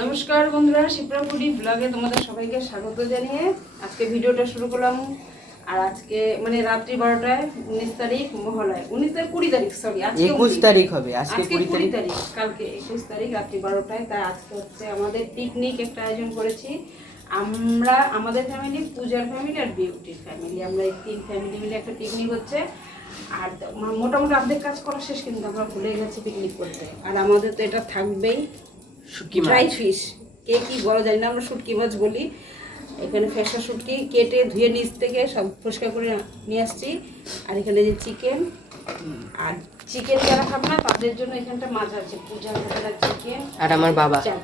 নমস্কার বন্ধুরা, শিপ্রা ফুডি ব্লগে তোমাদের সবাইকে স্বাগত জানিয়ে আজকে ভিডিওটা শুরু করলাম। আর আজকে মানে রাত্রি 12টায় 19 তারিখ মহালয়া, 19 তারিখ 20 তারিখ সরি আজকে 21 তারিখ হবে, আজকে 20 তারিখ, কালকে 21 তারিখ রাত্রি 12টায়। তাই আজকে হচ্ছে আমাদের পিকনিক একটা আয়োজন করেছি। আমরা আমাদের ফ্যামিলি, পূজার ফ্যামিলি আর বিউটির ফ্যামিলি, আমরা এই তিন ফ্যামিলি মিলে একটা পিকনিক হচ্ছে। আর মোটামুটি অর্ধেক কাজ করা শেষ, কিন্তু আমরা ভুলে গেছি পিকনিক করতে। আর আমাদের তো এটা থাকবেই ড্রাই ফিশ, কে কি বড় জানি না, আমরা শুটকি মাছ বলি। এখানে ফ্রেশা শুটকি কেটে ধুয়ে নিচ থেকে সব পরিষ্কার করে নিয়ে আসছি। আর এখানে যে চিকেন, আর চিকেন যারা খাবে না তাদের জন্য এখানটা মাছ আছে, পূজার চিকেন। আর আমার বাবা 4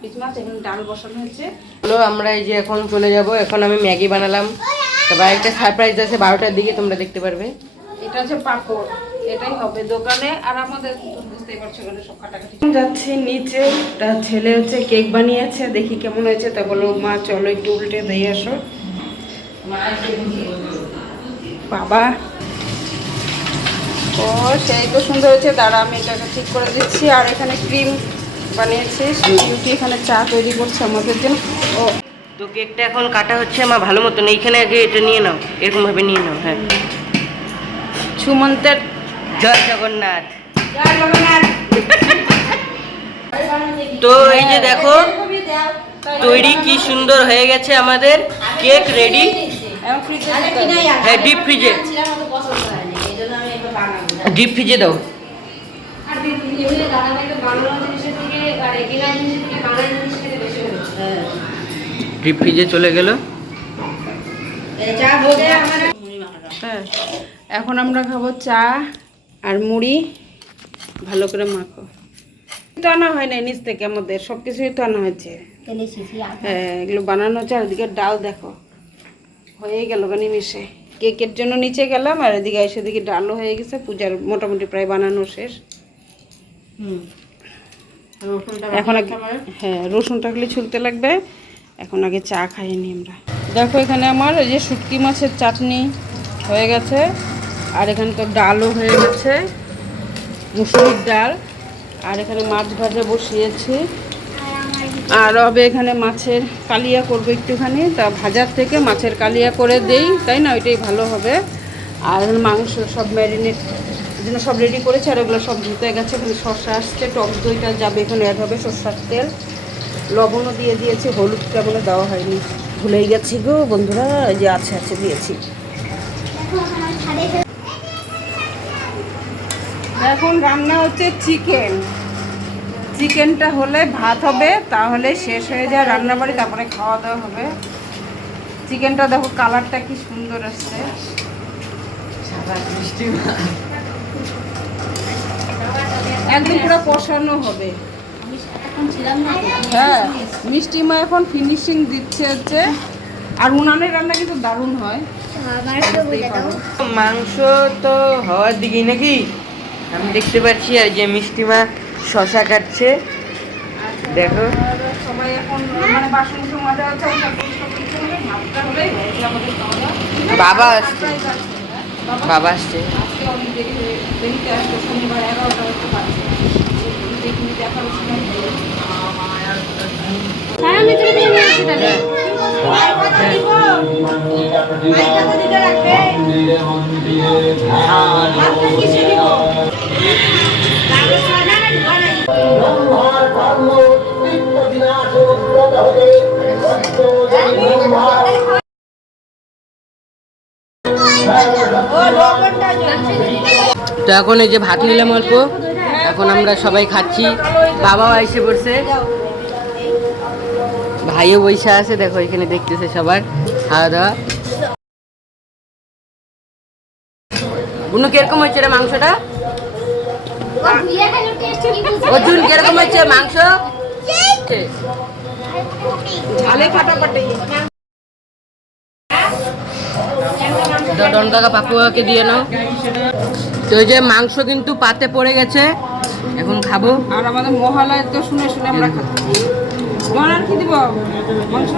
পিস মাছ। এখানে ডাল বসানো হয়েছে। হলো আমরা এই যে এখন চলে যাব। এখন আমি ম্যাগি বানালাম, তারপর একটা সারপ্রাইজ আছে 12টার দিকে, তোমরা দেখতে পারবে। এটা হচ্ছে পাপড়, এটাই হবে দোকানে। আর আমাদের বুঝতেই পারছো এখানে সব কাটাকাটি যাচ্ছে নিচে। তার ছেলে হচ্ছে কেক বানিয়েছে, দেখি কেমন হয়েছে। তা বলো মা চলো একটু উল্টে দিয়ে আসো। বাবা ও সেই তো সুন্দর হয়েছে, দাঁড়া আমি এটাকে ঠিক করে দিচ্ছি। আর এখানে ক্রিম বানিয়েছি, বিউটি এখানে চা তৈরি করছে আমাদের জন্য। ও তো কেকটা এখন কাটা হচ্ছে মা ভালো মতন। এইখানে আগে এটা নিয়ে নাও, এরকম ভাবে নিয়ে নাও। হ্যাঁ, সুমন্তের জয় জগন্নাথ। তো এই যে দেখো তৈরি কি সুন্দর হয়ে গেছে আমাদের কেক, রেডি। হ্যাঁ, ডিপ ফ্রিজে, ডিপ ফ্রিজে দাও। ডিপ ফ্রিজে চলে গেল। হ্যাঁ, এখন আমরা খাবো চা আর মুড়ি। ভালো করে মাখো। তো আনা হয় না নিচ থেকে, আমাদের সব কিছুই তো আনা হয়েছে। হ্যাঁ, এগুলো বানানো হচ্ছে। আর এদিকে ডাল দেখো হয়ে গেল নিমিশে। কেকের জন্য নিচে গেলাম, আর এদিকে এসে দিকে ডালও হয়ে গেছে। পূজার মোটামুটি প্রায় বানানো শেষ। এখন হ্যাঁ, রসুনটা খালি ছুলতে লাগবে। এখন আগে চা খাইয়ে নিই আমরা। দেখো এখানে আমার এই যে শুটকি মাছের চাটনি হয়ে গেছে। আর এখানে তো ডালও হয়ে গেছে, মুসুরির ডাল। আর এখানে মাছ ভাজা বসিয়েছি। আর হবে এখানে মাছের কালিয়া করবো একটুখানি। তা ভাজার থেকে মাছের কালিয়া করে দেই, তাই না? ওইটাই ভালো হবে। আর মাংস সব ম্যারিনেট জন্য সব রেডি করেছে। আর ওগুলো সব ধুতে গেছে। এখানে শসা আসছে, টক দইটা যাবে, এখানে অ্যাড হবে সরষার তেল, লবণও দিয়ে দিয়েছি। হলুদটা বলে দেওয়া হয়নি, ভুলেই গেছি গো বন্ধুরা। এই যে আছে দিয়েছি। এখন রান্না হচ্ছে চিকেন। চিকেনটা হলে ভাত হবে, তাহলে শেষ হয়ে যায় রান্নাবাড়ি, তারপরে খাওয়া দাওয়া হবে। চিকেনটা দেখো কালারটা কি সুন্দর আসছে। একদম পুরো কষানো হবে। হ্যাঁ, মিষ্টি মা এখন ফিনিশিং দিচ্ছে হচ্ছে। আর উনানের রান্না কিন্তু দারুণ হয়। মাংস তো হওয়ার দিকে নাকি আমি দেখতে পাচ্ছি। আর যে মিষ্টি মা শশা কাটছে, দেখো সবাই এখন মানে বাসন মাজা হচ্ছে। বাবা আসছে, বাবা আসছে। আজকে অনেক দেরিতে আসলো, শনিবার 11টা হতে পারছে। দেখার সময় তো এখন এই যে ভাত নিলাম অল্প, এখন আমরা সবাই খাচ্ছি। বাবাও এসে পড়ছে, ভাইও বৈশা আছে, দেখো এখানে দেখতেছে সবার খাওয়া দাওয়া। বুনু কিরকম হচ্ছে রে মাংসটা? অর্জুন কিরকম হচ্ছে মাংস? ঝালে ফাটাফাটি। দন্ডাকা পাপুয়াকে দিয়ে নাও। তো ওই যে মাংস কিন্তু পাতে পড়ে গেছে, এখন খাবো। আর আমাদের মহালয় তো শুনে আমরা খাচ্ছি। আর কি দিব মাংস?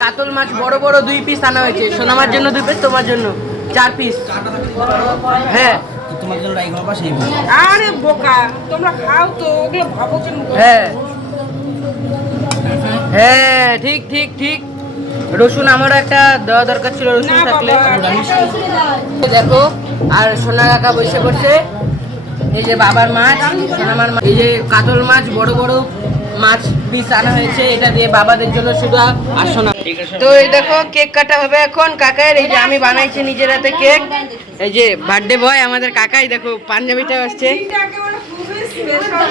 কাতল মাছ বড় বড় 2 পিস আনা হয়েছে। সোনামার জন্য 2 পিস, তোমার জন্য 4 পিস। হ্যাঁ, তোমার জন্য রাই বাবা সেই ভালো। আরে বোকা, তোমরা খাও তো, ওগুলো ভাবো কেন? হ্যাঁ হ্যাঁ, ঠিক ঠিক ঠিক। রসুন আমারও একটা দেওয়া দরকার ছিল, রসুন না থাকলে। বাবা, দেখো, আর সোনা কাকা বসে পড়ছে। এই যে বাবার মাছ, সোনামার মাছ, এই যে কাতল মাছ, বড় বড় মাছ পিস আনা হয়েছে, এটা দিয়ে বাবাদের জন্য শুধু। আর সোনা, তো এই দেখো কেক কাটা হবে এখন কাকার। এই যে আমি বানাইছি নিজের হাতে কেক। এই যে বার্থডে বয় আমাদের কাকাই, দেখো পাঞ্জাবিটা আসছে। এটা একেবারে খুবই স্পেশাল।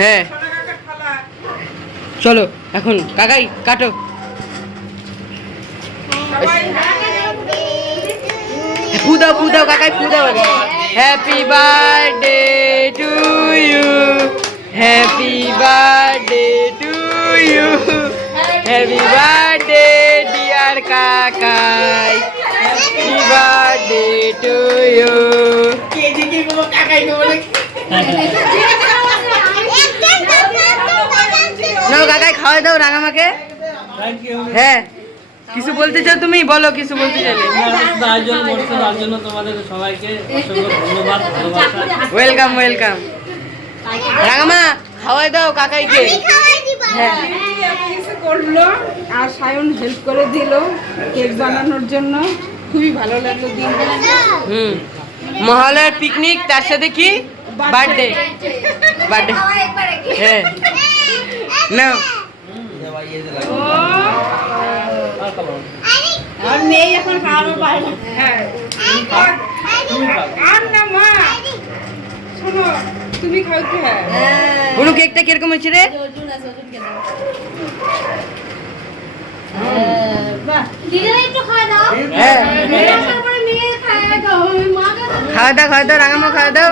হ্যাঁ, চলো এখন কাকাই কাটো। ফুদাও ফুদাও কাকাই ফুদাও। Happy birthday to you, happy birthday to you, happy birthday dear কাকাই, হ্যাপি বার্থডে টু ইউ। নাও কাকাই খাওয়াই দাও রাঙামাকে। হ্যাঁ, কিছু বলতে চাও তুমি? বলো, কিছু বলতে চাইলে। আয়োজন করছো তার জন্য তোমাদের সবাইকে অসংখ্য ধন্যবাদ, ভালোবাসা। Welcome welcome. রাঙামা খাওয়াই দাও কাকাইকে। হ্যাঁ, কিছু করলো আর সায়ন হেল্প করে দিল কেক বানানোর জন্য। খুবই ভালো লাগলো দিনটা। মহলের পিকনিক, তার সাথে কি বার্থডে। বার্থডে, হ্যাঁ নাও। আর মেয়ে এখন খাওয়ানো পায় না। হ্যাঁ, আর না মা, শোনো তুমি খাওয়াতে। হ্যাঁ, কোনো কেকটা কিরকম হয়েছে রে? হ্যাঁ, খাওয়া দাও খাওয়া দাও রাঙামা, খাওয়া দাও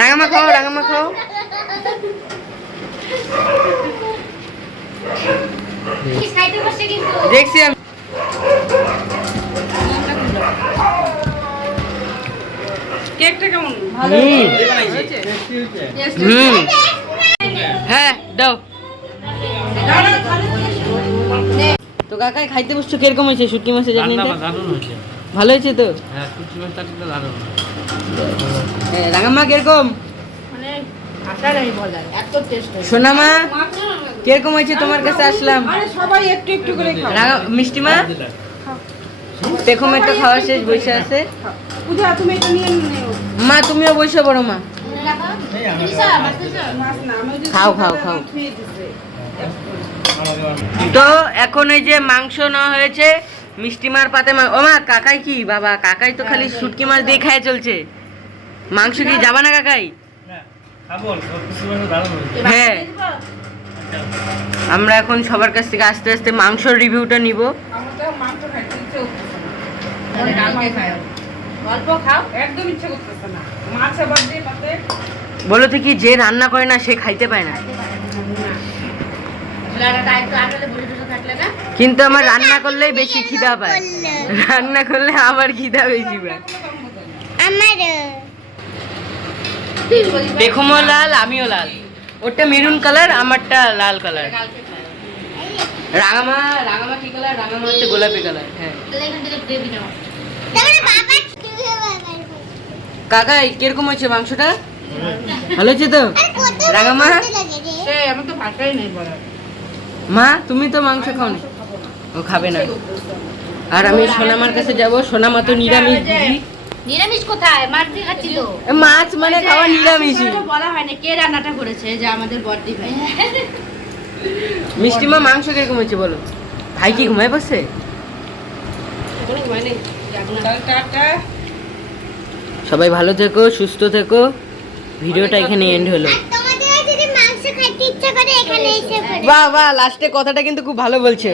রাঙামা, খাও রাঙামা খাও। দেখছি আমি। কেকটা কেমন? ভালো হয়েছে? হ্যাঁ দাও। তো কাকাই খাইতে বসছো, কিরকম হয়েছে শুটকি মাছের চাটনিটা? দারুণ হয়েছে। ভালো হয়েছে তো? হ্যাঁ, কুচি মাছ চাটনিটা দারুণ। হ্যাঁ, রাঙামা কিরকম? সোনামা কিরকম হয়েছে? তোমার কাছে আসলাম। আরে সবাই একটু একটু করে খাও। মিষ্টি মা দেখো, একটা খাওয়া শেষ, বসে আছে। পূজা তুমি এটা নিয়ে নিও। মা তুমিও বসে পড়ো মা। মাছ না, আমি যদি খাও, খাও, খাও। খেয়ে দিছে। তো এখন এই যে মাংস নেওয়া হয়েছে মিষ্টিমার পাতে। ও মা, কাকাই কি বাবা, কাকাই তো খালি শুটকি মাছ দিয়ে খায় চলছে। মাংস কি যাবা না কাকাই? হ্যাঁ, আমরা এখন সবার কাছ থেকে আস্তে আস্তে মাংসর রিভিউটা নিব। আমরা তো মাংস খাইতে ইচ্ছে করতেছে না। অল্প খাও, একদম ইচ্ছে করতেছে না। মাছ আবার দিয়ে পাতে। বলো তো কি, যে রান্না করে না সে খাইতে পায় না। কিন্তু আমার রান্না করলেই বেশি খিদা পায়, রান্না করলে আমার খিদা বেশি পায়। বেগমও লাল, আমিও লাল। ওটা মেরুন কালার, আমারটা লাল কালার। রাঙামা, রাঙামা কি কালার? রাঙামা হচ্ছে গোলাপি কালার। হ্যাঁ কাকাই কিরকম হয়েছে মাংসটা? ভালো হয়েছে তো? রাঙামা, আমার তো ভাষাই নেই বলার। মা তুমি তো মাংস খাও না, ও খাবে না। আর আমি সোনামার কাছে যাব। সোনামা তো নিরামিষ বুঝি। নিরামিষ কোথায়? মাছ দিয়ে খাচ্ছি তো। মাছ মানে খাওয়া নিরামিষই। বলা হয় না কে রান্নাটা করেছে, যে আমাদের বড়দি ভাই। মিষ্টিমা মাংস কিরকম হয়েছে বলো? ভাই কি ঘুমায় পড়ছে? টাটা। সবাই ভালো থেকো, সুস্থ থেকো। ভিডিওটা এখানে এন্ড হলো। তোমাদের যদি মাংস খাইতে ইচ্ছা করে এখানে এসে বাহ বাহ, লাস্টে কথাটা কিন্তু খুব ভালো বলছে।